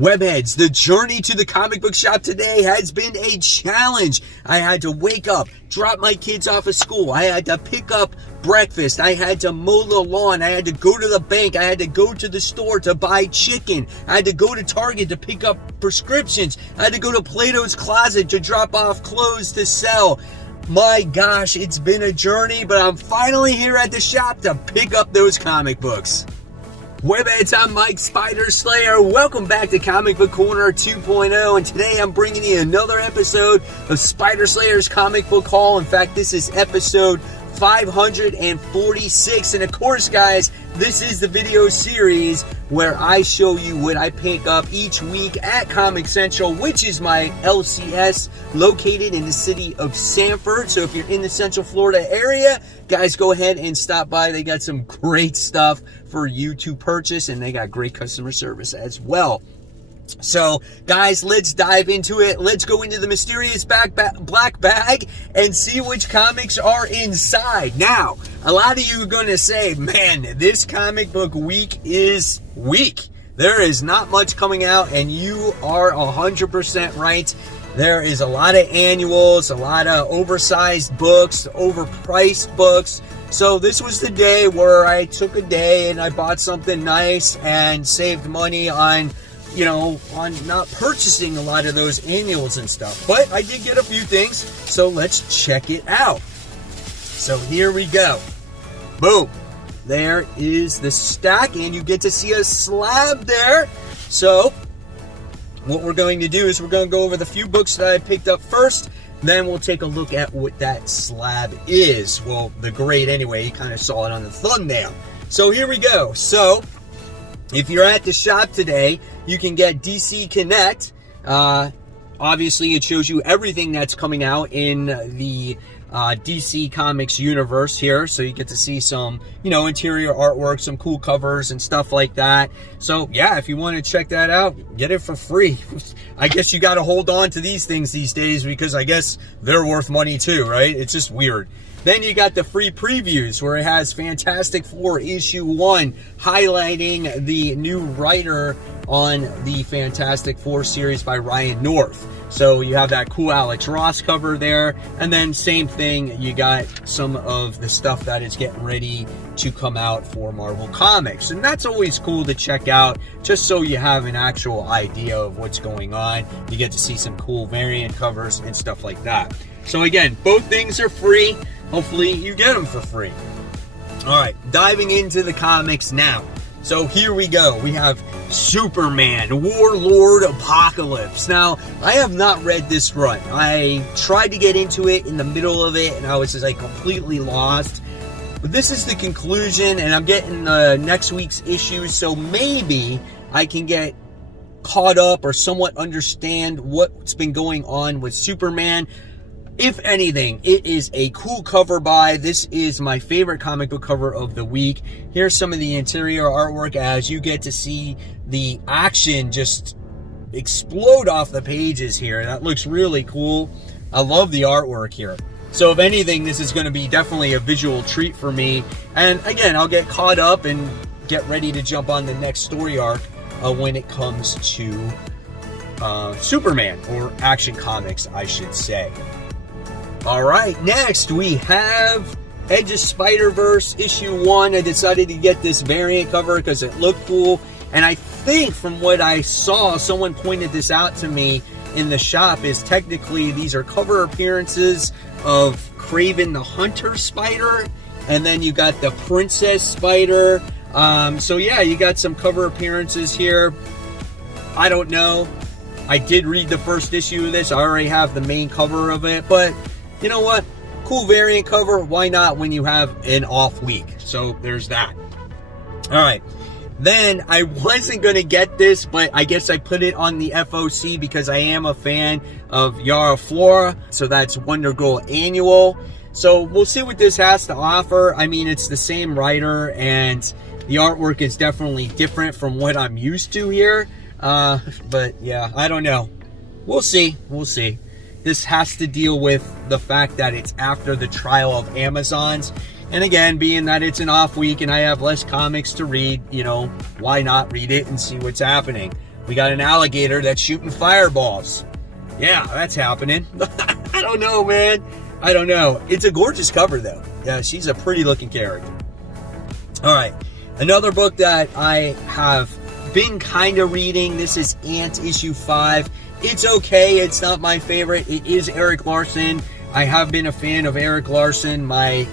Webheads, the journey to the comic book shop today has been a challenge. I had to wake up, drop my kids off of school. I had to pick up breakfast. I had to mow the lawn. I had to go to the bank. I had to go to the store to buy chicken. I had to go to Target to pick up prescriptions. I had to go to Plato's Closet to drop off clothes to sell. My gosh, it's been a journey, but I'm finally here at the shop to pick up those comic books. Webheads, I'm Mike Spider Slayer. Welcome back to Comic Book Corner 2.0, and today I'm bringing you another episode of Spider Slayer's Comic Book Haul. In fact, this is episode 546, and of course, guys, this is the video series where I show you what I pick up each week at Comic Central, which is my LCS located in the city of Sanford. So if you're in the Central Florida area, guys, go ahead and stop by. They got some great stuff for you to purchase, and they got great customer service as well. So, guys, let's dive into it. Let's go into the mysterious black bag and see which comics are inside. Now, a lot of you are going to say, man, this comic book week is weak. There is not much coming out, and you are 100% right. There is a lot of annuals, a lot of oversized books, overpriced books. So this was the day where I took a day and I bought something nice and saved money on not purchasing a lot of those annuals and stuff. But I did get a few things, so let's check it out. So here we go. Boom. There is the stack, and you get to see a slab there. So what we're going to do is we're going to go over the few books that I picked up first. Then we'll take a look at what that slab is. Well, the grade anyway. You kind of saw it on the thumbnail. So here we go. So if you're at the shop today, you can get DC Connect. Obviously, it shows you everything that's coming out in the DC Comics universe here. So you get to see some, interior artwork, some cool covers and stuff like that. So yeah, if you want to check that out, get it for free. I guess you got to hold on to these things these days because I guess they're worth money too, right? It's just weird. Then you got the free previews where it has Fantastic Four issue 1 highlighting the new writer on the Fantastic Four series by Ryan North. So you have that cool Alex Ross cover there. And then same thing, you got some of the stuff that is getting ready to come out for Marvel Comics. And that's always cool to check out just so you have an actual idea of what's going on. You get to see some cool variant covers and stuff like that. So again, both things are free. Hopefully you get them for free. All right, diving into the comics now. So here we go. We have Superman, Warlord Apocalypse. Now, I have not read this run. I tried to get into it in the middle of it, and I was just completely lost. But this is the conclusion, and I'm getting next week's issue, so maybe I can get caught up or somewhat understand what's been going on with Superman. If anything, it is a cool cover buy. This is my favorite comic book cover of the week. Here's some of the interior artwork as you get to see the action just explode off the pages here. That looks really cool. I love the artwork here. So if anything, this is going to be definitely a visual treat for me. And again, I'll get caught up and get ready to jump on the next story arc when it comes to Superman, or Action Comics, I should say. All right, next we have Edge of Spiderverse issue 1. I decided to get this variant cover because it looked cool. And I think from what I saw, someone pointed this out to me in the shop, is technically these are cover appearances of Kraven the Hunter Spider. And then you got the Princess Spider. So yeah, you got some cover appearances here. I don't know. I did read the first issue of this. I already have the main cover of it, but you know what? Cool variant cover. Why not when you have an off week? So there's that. All right. Then I wasn't going to get this, but I guess I put it on the FOC because I am a fan of Yara Flora. So that's Wonder Girl Annual. So we'll see what this has to offer. I mean, it's the same writer and the artwork is definitely different from what I'm used to here. But yeah, I don't know. We'll see. We'll see. This has to deal with the fact that it's after the trial of Amazons. And again, being that it's an off week and I have less comics to read, why not read it and see what's happening? We got an alligator that's shooting fireballs. Yeah, that's happening. I don't know, man. I don't know. It's a gorgeous cover, though. Yeah, she's a pretty looking character. All right. Another book that I have been kind of reading. This is Ant Issue 5. It's okay. It's not my favorite. It is Erik Larsen. I have been a fan of Erik Larsen my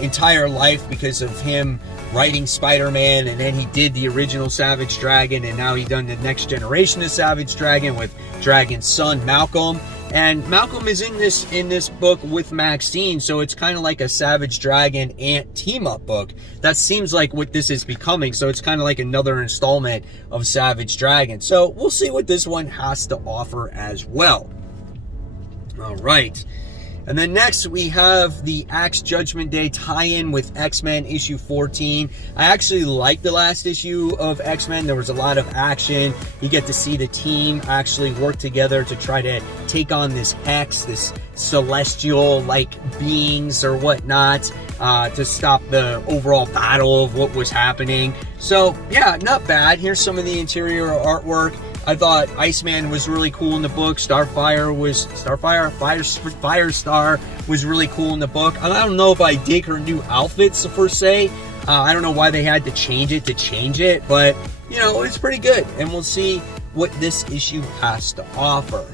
entire life because of him writing Spider-Man, and then he did the original Savage Dragon, and now he done the next generation of Savage Dragon with Dragon's son Malcolm. And Malcolm is in this book with Maxine, so it's kind of like a Savage Dragon Ant team-up book. That seems like what this is becoming, so it's kind of like another installment of Savage Dragon. So we'll see what this one has to offer as well. All right. And then next we have the Axe Judgment Day tie-in with XMen Issue 14. I actually liked the last issue of XMen. There was a lot of action. You get to see the team actually work together to try to take on this Hex, this celestial-like beings or whatnot, to stop the overall battle of what was happening. So, yeah, not bad. Here's some of the interior artwork. I thought Iceman was really cool in the book. Firestar was really cool in the book. I don't know if I dig her new outfits per se. I don't know why they had to change it, but you know, it's pretty good. And we'll see what this issue has to offer.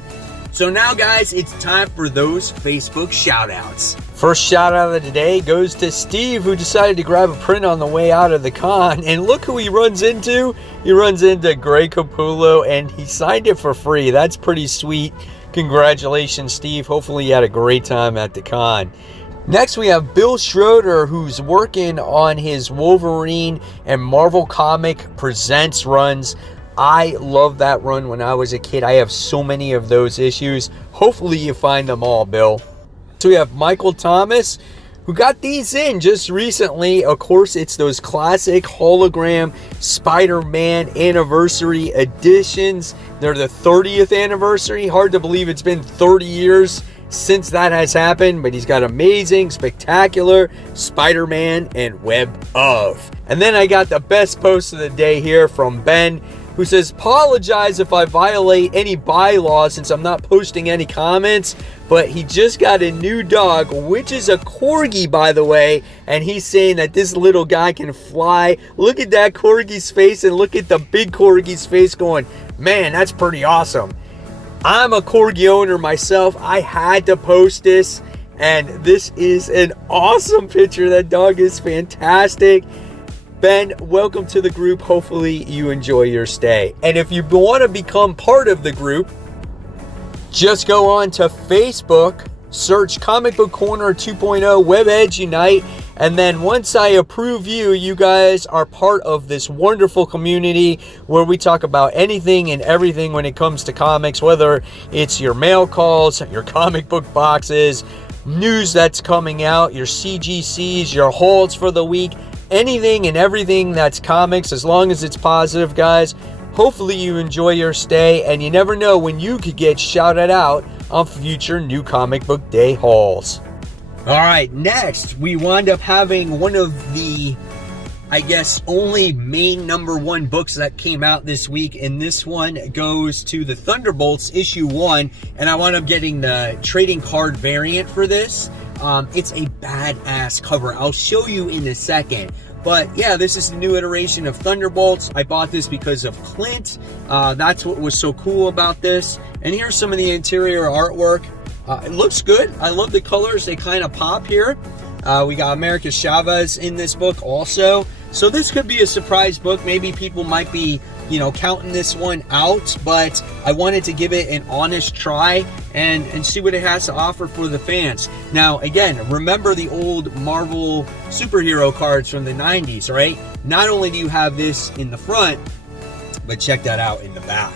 So now, guys, it's time for those Facebook shoutouts. First shout out of the day goes to Steve, who decided to grab a print on the way out of the con. And look who he runs into. He runs into Greg Capullo, and he signed it for free. That's pretty sweet. Congratulations, Steve. Hopefully you had a great time at the con. Next, we have Bill Schroeder, who's working on his Wolverine and Marvel Comic Presents runs. I love that run when I was a kid. I have so many of those issues. Hopefully you find them all, Bill. So we have Michael Thomas, who got these in just recently. Of course, it's those classic hologram Spider-Man anniversary editions. They're the 30th anniversary. Hard to believe it's been 30 years since that has happened, but he's got Amazing, Spectacular, Spider-Man, and Web of. And then I got the best post of the day here from Ben, who says, apologize if I violate any bylaws since I'm not posting any comments, but he just got a new dog, which is a corgi, by the way, and he's saying that this little guy can fly. Look at that corgi's face, and look at the big corgi's face going, man, that's pretty awesome. I'm a corgi owner myself. I had to post this, and this is an awesome picture. That dog is fantastic. Ben, welcome to the group. Hopefully you enjoy your stay. And if you want to become part of the group, just go on to Facebook, search Comic Book Corner 2.0 WebEdge Unite, and then once I approve you, you guys are part of this wonderful community where we talk about anything and everything when it comes to comics, whether it's your mail calls, your comic book boxes, news that's coming out, your CGCs, your holds for the week, anything and everything that's comics, as long as it's positive, guys. Hopefully you enjoy your stay, and you never know when you could get shouted out on future New Comic Book Day hauls. All right, next we wind up having one of the, I guess, only main #1 books that came out this week, and this one goes to the Thunderbolts issue 1, and I wound up getting the trading card variant for this. It's a badass cover. I'll show you in a second. But yeah, this is the new iteration of Thunderbolts. I bought this because of Clint. That's what was so cool about this. And here's some of the interior artwork. It looks good. I love the colors. They kind of pop here. We got America Chavez in this book also. So this could be a surprise book. Maybe people might be, you know, counting this one out, but I wanted to give it an honest try and see what it has to offer for the fans. Now, again, remember the old Marvel superhero cards from the 90s, right? Not only do you have this in the front, but check that out in the back.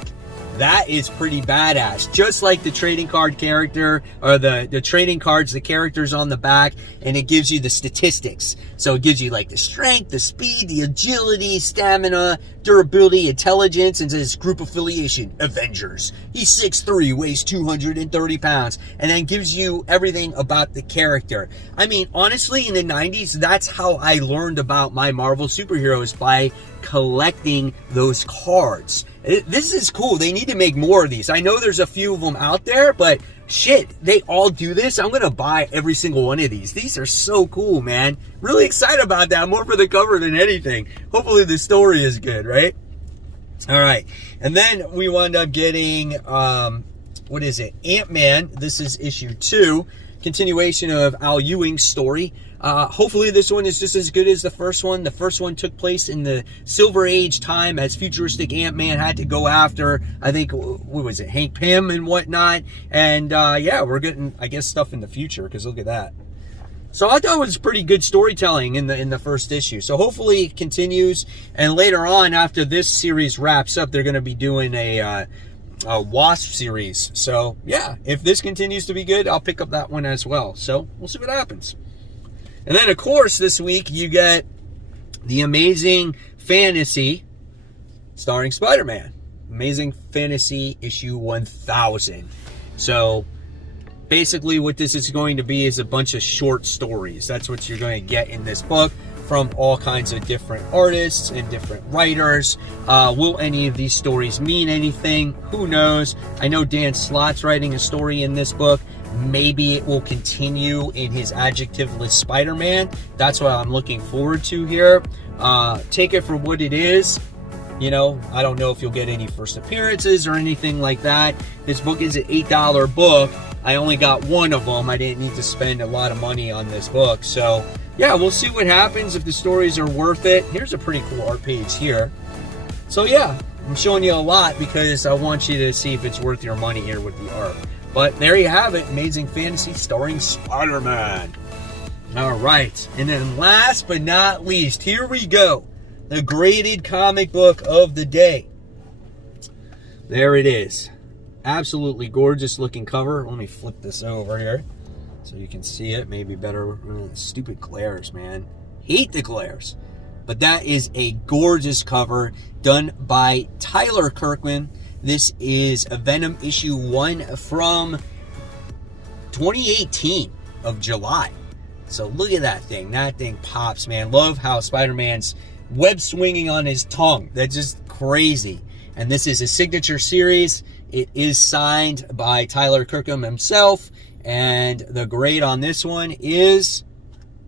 That is pretty badass. Just like the trading card character, or the trading cards, the characters on the back, and it gives you the statistics. So it gives you like the strength, the speed, the agility, stamina, durability, intelligence, and his group affiliation, Avengers. He's 6'3", weighs 230 pounds, and then gives you everything about the character. I mean, honestly, in the 90s, that's how I learned about my Marvel superheroes, by collecting those cards. This is cool. They need to make more of these. I know there's a few of them out there, but shit, they all do this. I'm going to buy every single one of these. These are so cool, man. Really excited about that. More for the cover than anything. Hopefully the story is good, right? All right. And then we wound up getting, what is it? AntMan. This is issue 2. Continuation of Al Ewing's story. Hopefully this one is just as good as the first one. The first one took place in the Silver Age time, as futuristic Ant-Man had to go after, I think, what was it, Hank Pym and whatnot. And yeah, we're getting, I guess, stuff in the future, because look at that. So I thought it was pretty good storytelling in the first issue. So hopefully it continues. And later on, after this series wraps up, they're going to be doing a Wasp series. So yeah, if this continues to be good, I'll pick up that one as well. So we'll see what happens. And then, of course, this week you get the Amazing Fantasy starring Spider-Man. Amazing Fantasy issue 1000. So basically what this is going to be is a bunch of short stories. That's what you're going to get in this book, from all kinds of different artists and different writers. Will any of these stories mean anything? Who knows? I know Dan Slott's writing a story in this book. Maybe it will continue in his adjectiveless Spider-Man. That's what I'm looking forward to here. Take it for what it is. You know, I don't know if you'll get any first appearances or anything like that. This book is an $8 book. I only got one of them. I didn't need to spend a lot of money on this book. So yeah, we'll see what happens, if the stories are worth it. Here's a pretty cool art page here. So yeah, I'm showing you a lot because I want you to see if it's worth your money here with the art. But there you have it, Amazing Fantasy starring Spider-Man. All right, and then last but not least, here we go. The graded comic book of the day. There it is. Absolutely gorgeous looking cover. Let me flip this over here so you can see it. Maybe better. Stupid glares, man. Hate the glares. But that is a gorgeous cover done by Tyler Kirkman. This is a Venom issue 1 from 2018 of July. So look at that thing. That thing pops, man. Love how Spider-Man's web swinging on his tongue. That's just crazy. And this is a signature series. It is signed by Tyler Kirkham himself. And the grade on this one is,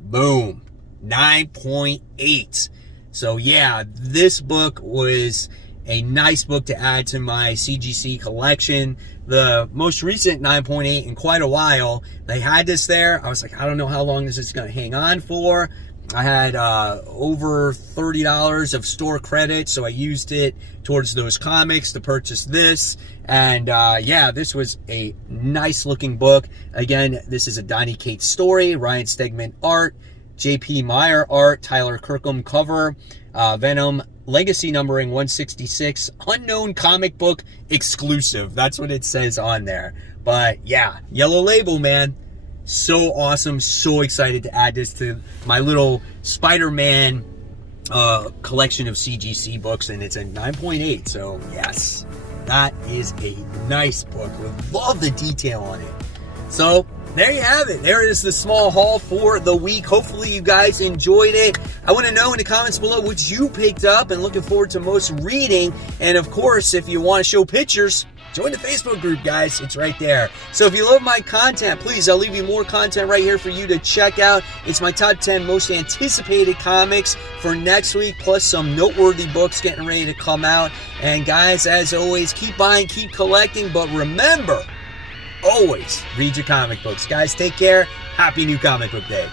boom, 9.8. So yeah, this book was a nice book to add to my CGC collection. The most recent 9.8 in quite a while. They had this there. I was like, I don't know how long this is going to hang on for. I had over $30 of store credit, so I used it towards those comics to purchase this. And yeah, this was a nice looking book. Again, this is a Donny Cates story, Ryan Stegman art, JP Meyer art, Tyler Kirkham cover, Venom legacy numbering 166, unknown comic book exclusive. That's what it says on there. But yeah, yellow label, man. So awesome. So excited to add this to my little Spider-Man collection of CGC books, and it's a 9.8. So yes, that is a nice book. We love the detail on it. So there you have it. There is the small haul for the week. Hopefully you guys enjoyed it. I want to know in the comments below what you picked up, and looking forward to most reading. And of course, if you want to show pictures, join the Facebook group, guys. It's right there. So if you love my content, please, I'll leave you more content right here for you to check out. It's my top 10 most anticipated comics for next week, plus some noteworthy books getting ready to come out. And guys, as always, keep buying, keep collecting, but remember, always read your comic books. Guys, take care. Happy New Comic Book Day.